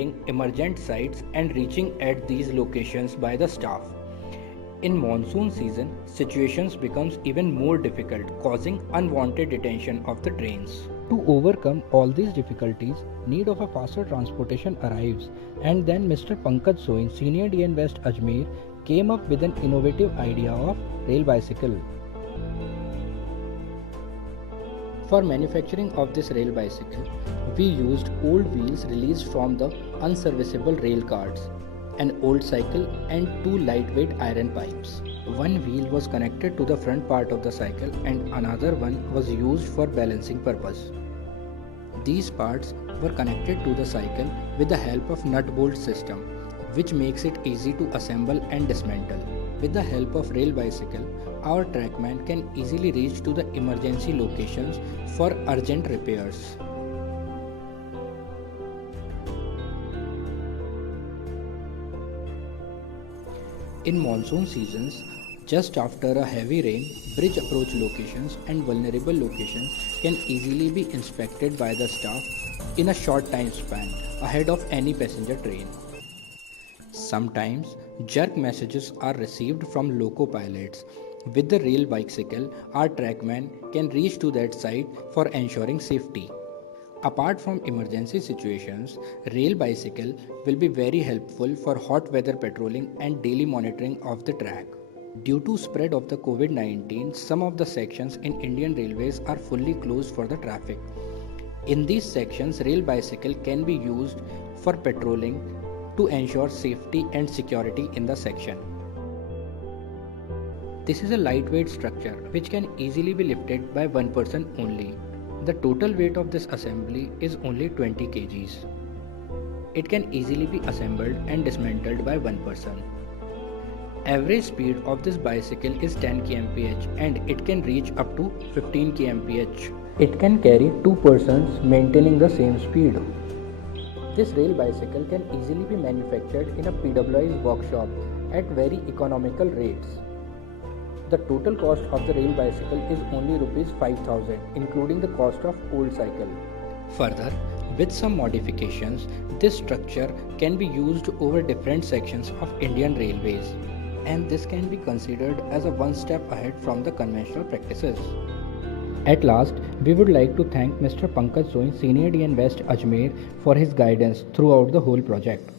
finding emergent sites and reaching at these locations by the staff. In monsoon season, situations becomes even more difficult, causing unwanted detention of the trains. To overcome all these difficulties, need of a faster transportation arrives, and then Mr. Pankaj Soin, Senior DN West Ajmer, came up with an innovative idea of rail bicycle. For manufacturing of this rail bicycle, we used old wheels released from the unserviceable rail cars, an old cycle and two lightweight iron pipes. One wheel was connected to the front part of the cycle and another one was used for balancing purpose. These parts were connected to the cycle with the help of nut bolt system, which makes it easy to assemble and dismantle. With the help of rail bicycle, our trackman can easily reach to the emergency locations for urgent repairs. In monsoon seasons, just after a heavy rain, bridge approach locations and vulnerable locations can easily be inspected by the staff in a short time span ahead of any passenger train. Sometimes, jerk messages are received from loco pilots. With the rail bicycle, our trackman can reach to that site for ensuring safety. Apart from emergency situations, rail bicycle will be very helpful for hot weather patrolling and daily monitoring of the track. Due to spread of the COVID-19, some of the sections in Indian Railways are fully closed for the traffic. In these sections, rail bicycle can be used for patrolling to ensure safety and security in the section. This is a lightweight structure which can easily be lifted by one person only. The total weight of this assembly is only 20 kgs. It can easily be assembled and dismantled by one person. Average speed of this bicycle is 10 kmph and it can reach up to 15 kmph. It can carry two persons maintaining the same speed. This rail bicycle can easily be manufactured in a PWI's workshop at very economical rates. The total cost of the rail bicycle is only Rs 5,000, including the cost of old cycle. Further, with some modifications, this structure can be used over different sections of Indian Railways, and this can be considered as a one step ahead from the conventional practices. At last, we would like to thank Mr. Pankaj Soin, Senior DN West Ajmer, for his guidance throughout the whole project.